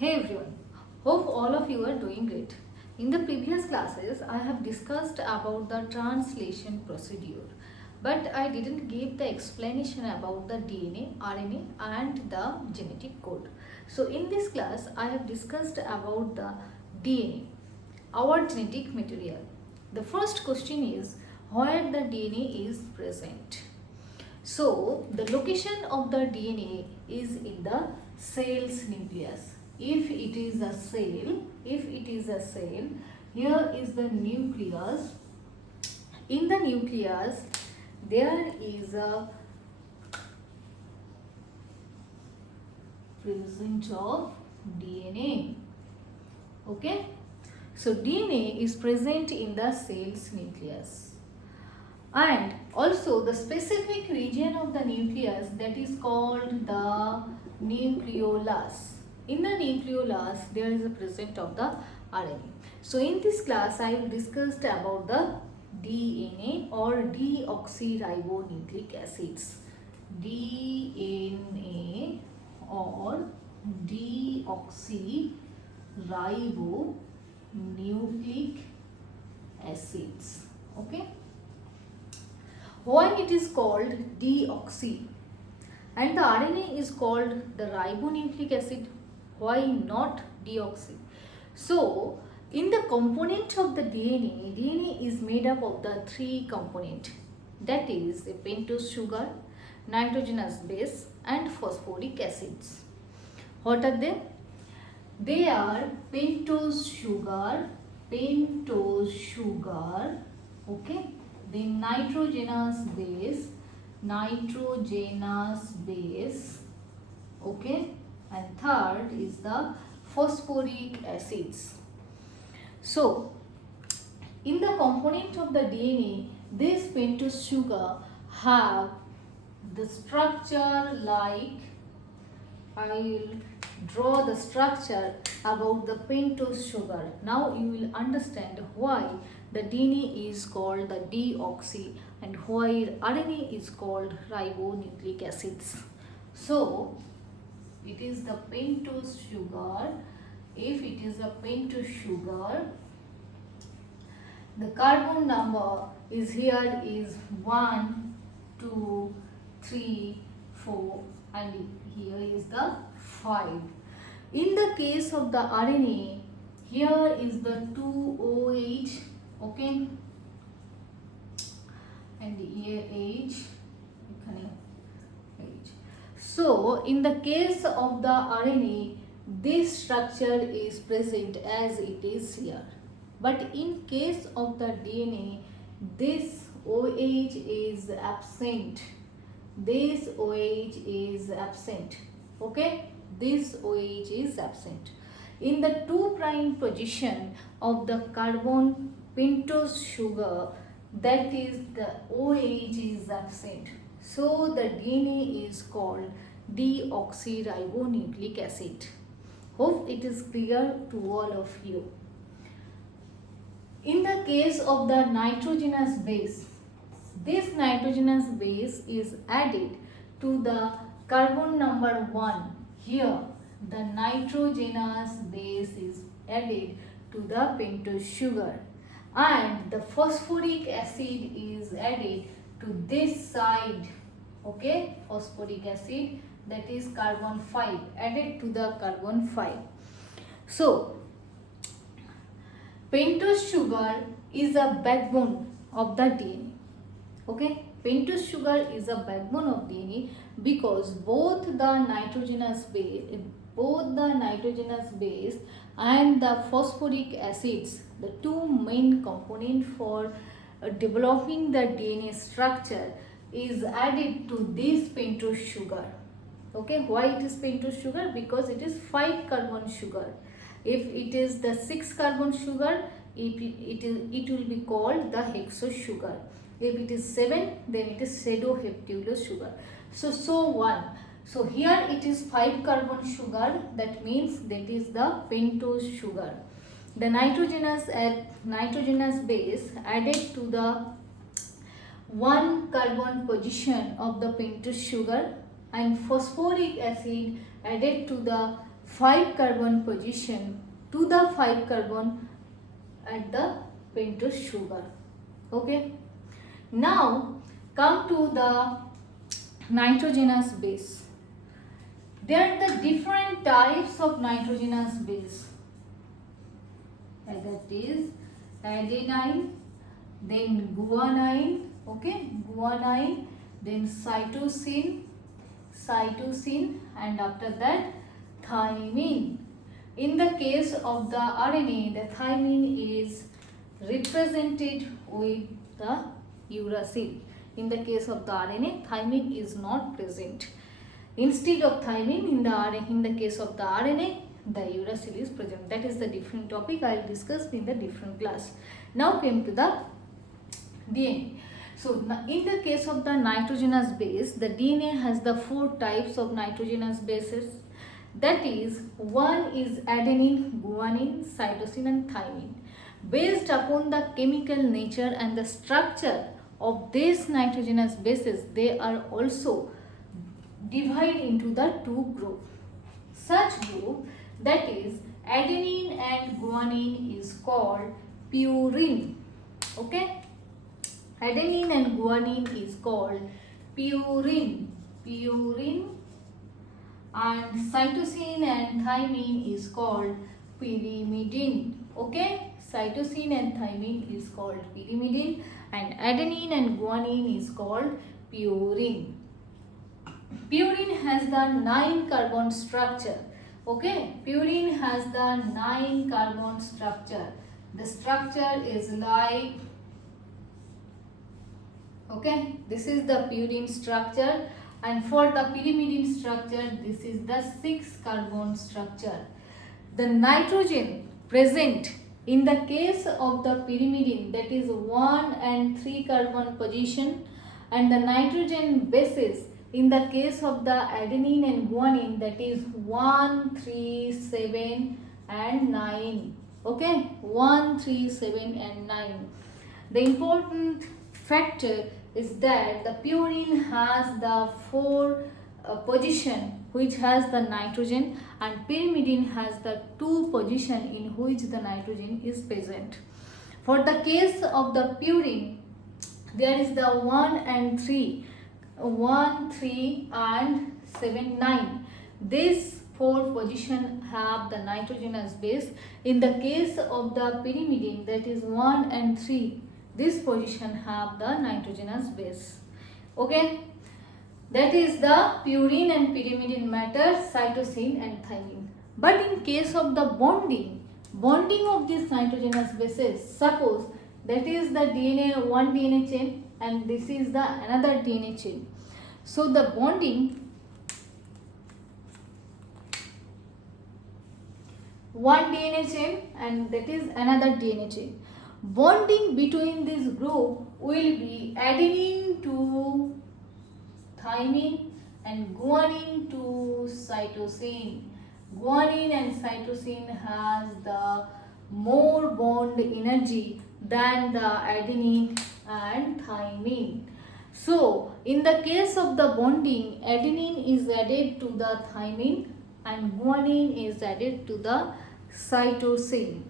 Hey everyone, hope all of you are doing great. In the previous classes, I have discussed about the translation procedure, but I didn't give the explanation about the DNA, RNA and the genetic code. So in this class, I have discussed about the DNA, our genetic material. The first question is where the DNA is present. So the location of the DNA is in the cell's nucleus. If it is a cell, here is the nucleus. In the nucleus, there is a presence of DNA. Okay. So DNA is present in the cell's nucleus. And also the specific region of the nucleus, that is called the nucleolus. In the nucleolus there is a presence of the RNA. So in this class I will discuss about the DNA or deoxyribonucleic acids. DNA or deoxyribonucleic acids. Okay. Why it is called deoxy and the RNA is called the ribonucleic acid? Why not deoxy? So in the component of the DNA is made up of the three components, that is a pentose sugar, nitrogenous base and phosphoric acids. What are they? They are pentose sugar, okay, then nitrogenous base, okay, and third is the phosphoric acids. So in the component of the DNA, this pentose sugar have the structure like, I will draw the structure about the pentose sugar. Now you will understand why the DNA is called the deoxy and why RNA is called ribonucleic acids. So it is the pentose sugar. If it is a pentose sugar, the carbon number is here is 1, 2, 3, 4 and here is the 5. In the case of the RNA, here is the 2OH, okay, and here H. So in the case of the RNA, this structure is present as it is here, but in case of the DNA, this OH is absent. This OH is absent, okay, this OH is absent. In the 2' position of the carbon pentose sugar, that is the OH is absent. So the DNA is called deoxyribonucleic acid. Hope it is clear to all of you. In the case of the nitrogenous base, this nitrogenous base is added to the carbon number 1. Here the nitrogenous base is added to the pentose sugar and the phosphoric acid is added to this side, okay, phosphoric acid, that is carbon 5 added to the carbon 5. So pentose sugar is a backbone of the DNA, okay, pentose sugar is a backbone of DNA because both the nitrogenous base and the phosphoric acids, the two main components for developing the DNA structure, is added to this pentose sugar. Okay, why it is pentose sugar? Because it is 5 carbon sugar. If it is the 6 carbon sugar, it will be called the hexose sugar. If it is 7, then it is pseudoheptulose sugar. So on. So here it is 5 carbon sugar, that means that is the pentose sugar. The nitrogenous base added to the 1 carbon position of the pentose sugar and phosphoric acid added to the 5 carbon position to the 5 carbon at the pentose sugar. Okay. Now come to the nitrogenous base. There are the different types of nitrogenous base. That is adenine, then guanine, okay, guanine, then cytosine, and after that thymine. In the case of the RNA, the thymine is represented with the uracil. In the case of the RNA, thymine is not present. Instead of thymine, in the case of the RNA, the uracil is present. That is the different topic I will discuss in the different class. Now came to the DNA. So in the case of the nitrogenous base, the DNA has the 4 types of nitrogenous bases. That is, one is adenine, guanine, cytosine and thymine. Based upon the chemical nature and the structure of these nitrogenous bases, they are also divided into the 2 groups. Such group, that is adenine and guanine, is called purine. Okay, adenine and guanine is called purine, and cytosine and thymine is called pyrimidine. Okay, cytosine and thymine is called pyrimidine, and adenine and guanine is called purine. Purine has the 9 carbon structure. Okay, purine has the 9 carbon structure. The structure is like, okay, this is the purine structure, and for the pyrimidine structure, this is the 6 carbon structure. The nitrogen present in the case of the pyrimidine, that is 1 and 3 carbon position, and the nitrogen bases in the case of the adenine and guanine, that is 1, 3, 7 and 9. Okay, 1, 3, 7 and 9. The important factor is that the purine has the 4 position which has the nitrogen, and pyrimidine has the 2 position in which the nitrogen is present. For the case of the purine, there is the 1 and 3, 1, 3 and 7, 9. These 4 position have the nitrogenous base. In the case of the pyrimidine, that is 1 and 3, this position have the nitrogenous base. Okay, that is the purine and pyrimidine matter, cytosine and thymine. But in case of the bonding of these nitrogenous bases, suppose that is the DNA, one DNA chain, and this is the another DNA chain. So the bonding, one DNA chain and that is another DNA chain. Bonding between this group will be adenine to thymine and guanine to cytosine. Guanine and cytosine has the more bond energy than the adenine and thymine. So in the case of the bonding, adenine is added to the thymine and guanine is added to the cytosine.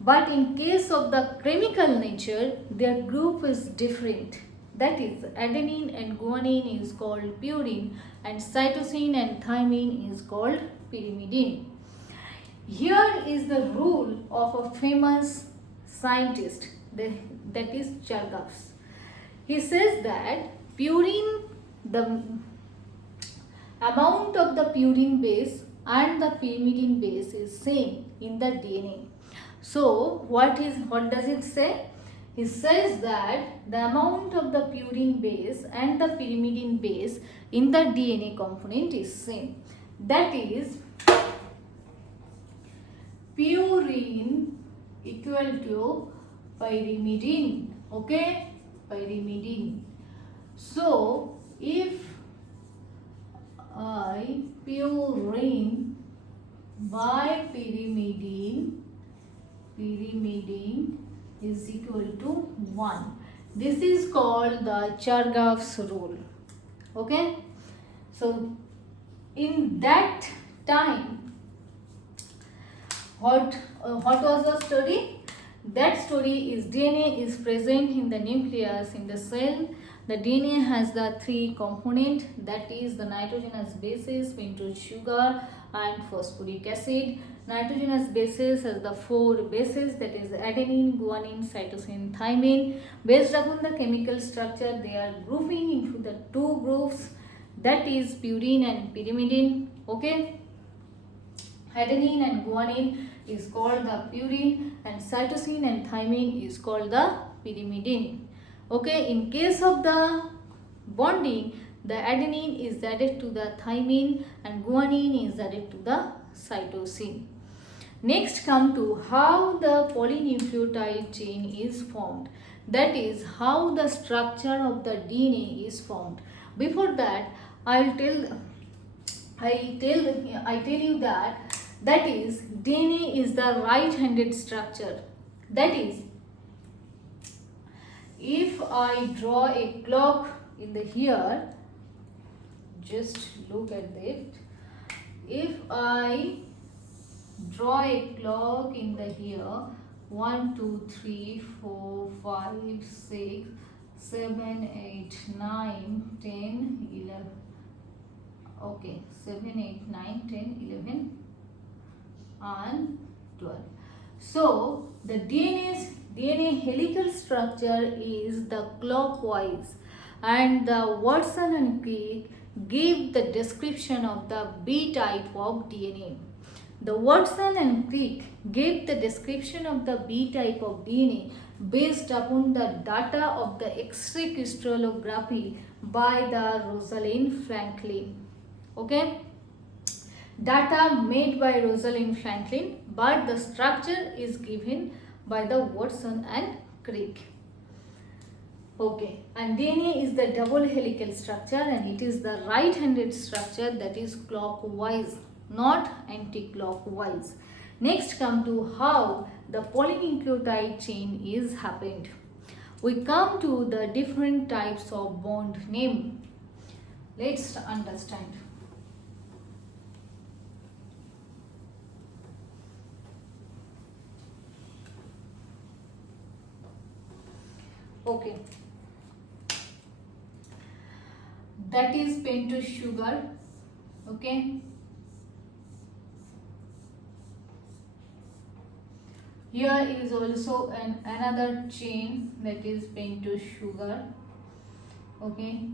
But in case of the chemical nature, their group is different. That is, adenine and guanine is called purine and cytosine and thymine is called pyrimidine. Here is the rule of a famous scientist, that is Chargaff's. He says that purine, the amount of the purine base and the pyrimidine base is same in the DNA. So what does it say? It says that the amount of the purine base and the pyrimidine base in the DNA component is same. That is, purine equal to pyrimidine. Okay, pyrimidine. So if I purine by pyrimidine is equal to 1. This is called the Chargaff's rule. Okay. So in that time, What was the story? That story is DNA is present in the nucleus in the cell. The DNA has the three components, that is the nitrogenous bases, pentose sugar and phosphoric acid. Nitrogenous bases has the four bases, that is adenine, guanine, cytosine, thymine. Based upon the chemical structure, they are grouping into the two groups, that is purine and pyrimidine. Okay. Adenine and guanine is called the purine and cytosine and thymine is called the pyrimidine. Okay, in case of the bonding, the adenine is added to the thymine and guanine is added to the cytosine. Next come to how the polynucleotide chain is formed. That is how the structure of the DNA is formed. Before that, I tell you that is DNA is the right-handed structure. That is, if I draw a clock in the here, just look at it. If I draw a clock in the here, 1 2 3 4 5 6 7 8 9 10 11. Okay, 7 8 9 10 11 and 12. So the DNA helical structure is the clockwise, and the Watson and Crick give the description of the B type of DNA. The Watson and Crick gave the description of the B type of DNA based upon the data of the X-ray crystallography by the Rosalind Franklin. Okay, data made by Rosalind Franklin, but the structure is given by the Watson and Crick. Okay, and DNA is the double helical structure and it is the right-handed structure, that is clockwise, not anti-clockwise. Next come to how the polynucleotide chain is happened. We come to the different types of bond name. Let's understand. Okay, that is pentose sugar. Okay, here is also another chain, that is pentose sugar. Okay,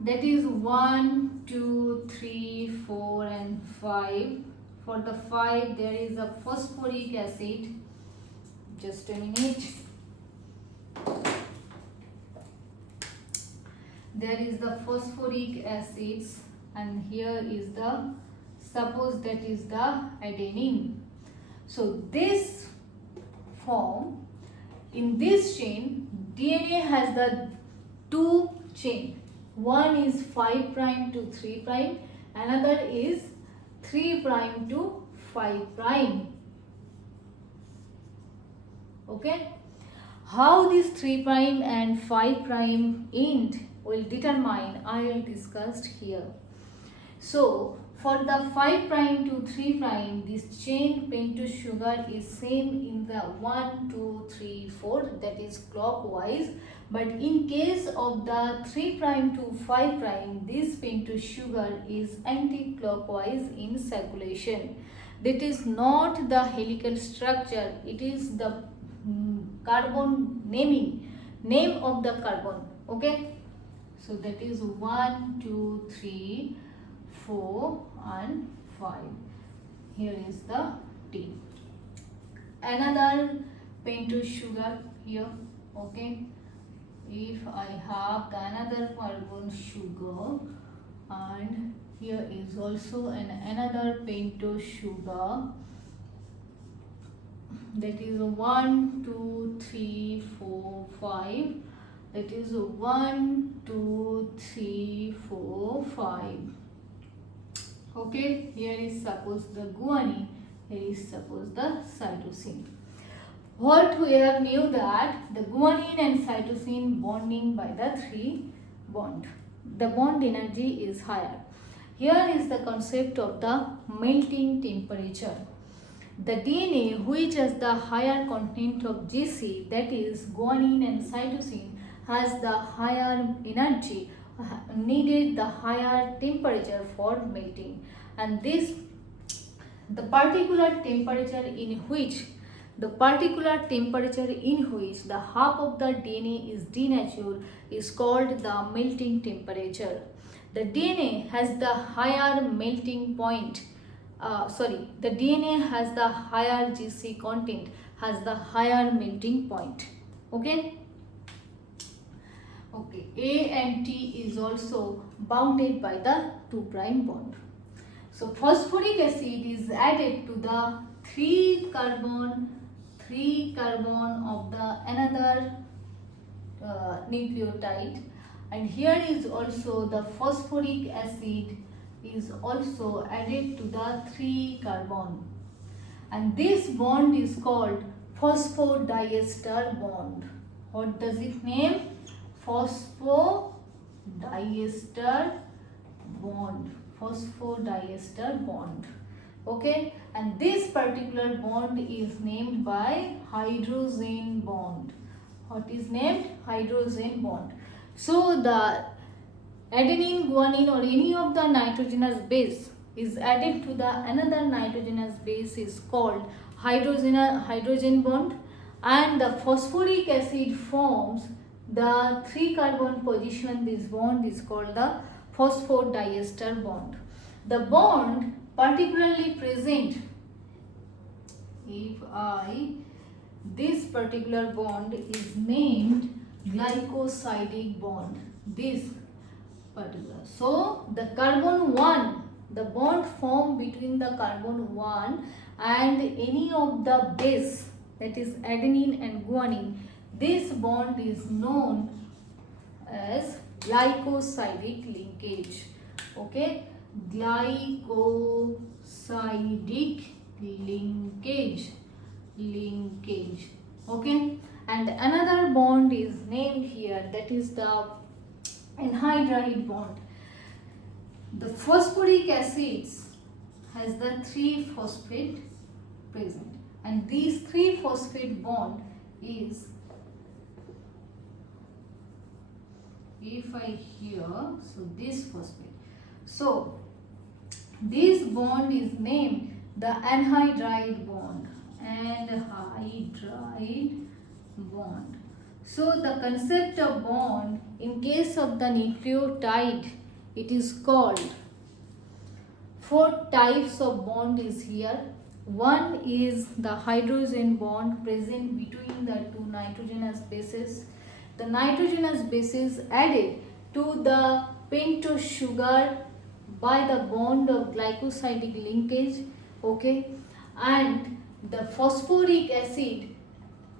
that is 1 2 3 4 and 5. For the 5 there is a phosphoric acid. Just a minute. There is the phosphoric acids and here is the, suppose that is the adenine. So this form, in this chain, DNA has the two chain. One is 5 prime to 3 prime, another is 3 prime to 5 prime. Okay, how this 3 prime and 5 prime end will determine, I will discuss here. So for the 5 prime to 3 prime, this chain pentose sugar is same in the 1 2 3 4, that is clockwise, but in case of the 3 prime to 5 prime, this pentose sugar is anti-clockwise in circulation. That is not the helical structure, it is the carbon name of the carbon. Okay, so that is 1 2 3 4 and 5. Here is the T. Another pentose sugar here. Okay, if I have the another carbon sugar, and here is also another pentose sugar, that is 1 2 3 4 5. That is 1 2 3 4 5. Okay, here is suppose the guanine, here is suppose the cytosine. What we have knew that the guanine and cytosine bonding by the 3 bond. The bond energy is higher. Here is the concept of the melting temperature. The DNA which has the higher content of GC, that is guanine and cytosine, has the higher energy needed the higher temperature for melting, and this the particular temperature in which the half of the DNA is denatured is called the melting temperature. The DNA has the higher melting point. The DNA has the higher GC content, has the higher melting point. Okay. Okay. A and T is also bounded by the 2' bond. So phosphoric acid is added to the 3 carbon of the another nucleotide, and here is also the phosphoric acid is also added to the 3 carbon, and this bond is called phosphodiester bond. What does it name? Phosphodiester bond. Phosphodiester bond. Okay, and this particular bond is named by hydrogen bond. What is named? Hydrogen bond. So the adenine, guanine or any of the nitrogenous base is added to the another nitrogenous base is called hydrogen bond, and the phosphoric acid forms the 3 carbon position. This bond is called the phosphodiester bond. The bond particularly present, this particular bond is named glycosidic bond. This particular. So the carbon 1, the bond formed between the carbon 1 and any of the base, that is adenine and guanine, this bond is known as glycosidic linkage. Okay, glycosidic linkage. Okay, and another bond is named here, that is the anhydride bond. The phosphoric acids has the 3 phosphate present, and these 3 phosphate bond is, if I here, so this phosphate, so this bond is named the anhydride bond. Anhydride bond. So the concept of bond in case of the nucleotide, it is called, 4 types of bond is here. One is the hydrogen bond present between the 2 nitrogenous bases. The nitrogenous bases added to the pentose sugar by the bond of glycosidic linkage. Okay, and the phosphoric acid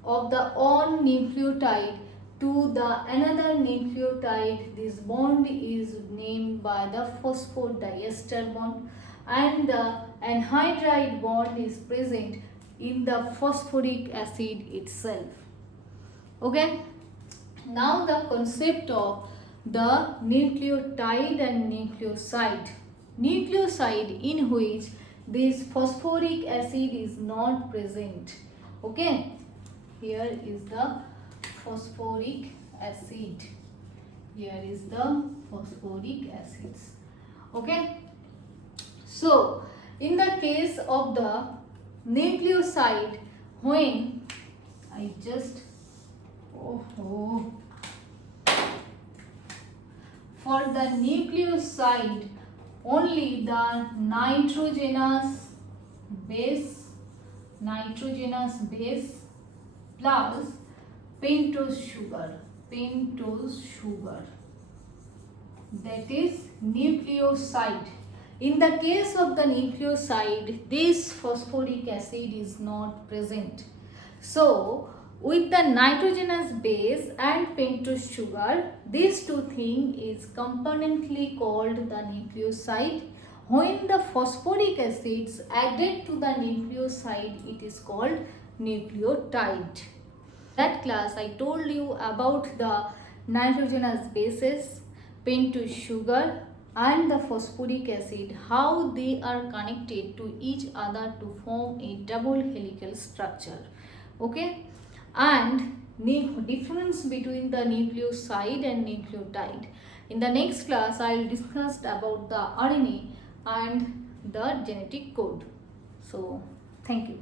of the one nucleotide to the another nucleotide, this bond is named by the phosphodiester bond, and the anhydride bond is present in the phosphoric acid itself. Okay, now the concept of the nucleotide and nucleoside. Nucleoside in which this phosphoric acid is not present. Okay, here is the phosphoric acid. Here is the phosphoric acids. Okay, so in the case of the nucleoside, when I just for the nucleoside, only the nitrogenous base plus pentose sugar, that is nucleoside. In the case of the nucleoside, this phosphoric acid is not present. So with the nitrogenous base and pentose sugar, these two things is componently called the nucleoside. When the phosphoric acids added to the nucleoside, it is called nucleotide. That class I told you about the nitrogenous bases, pentose sugar and the phosphoric acid, how they are connected to each other to form a double helical structure. Okay, and difference between the nucleoside and nucleotide. In the next class, I will discuss about the RNA and the genetic code. So, thank you.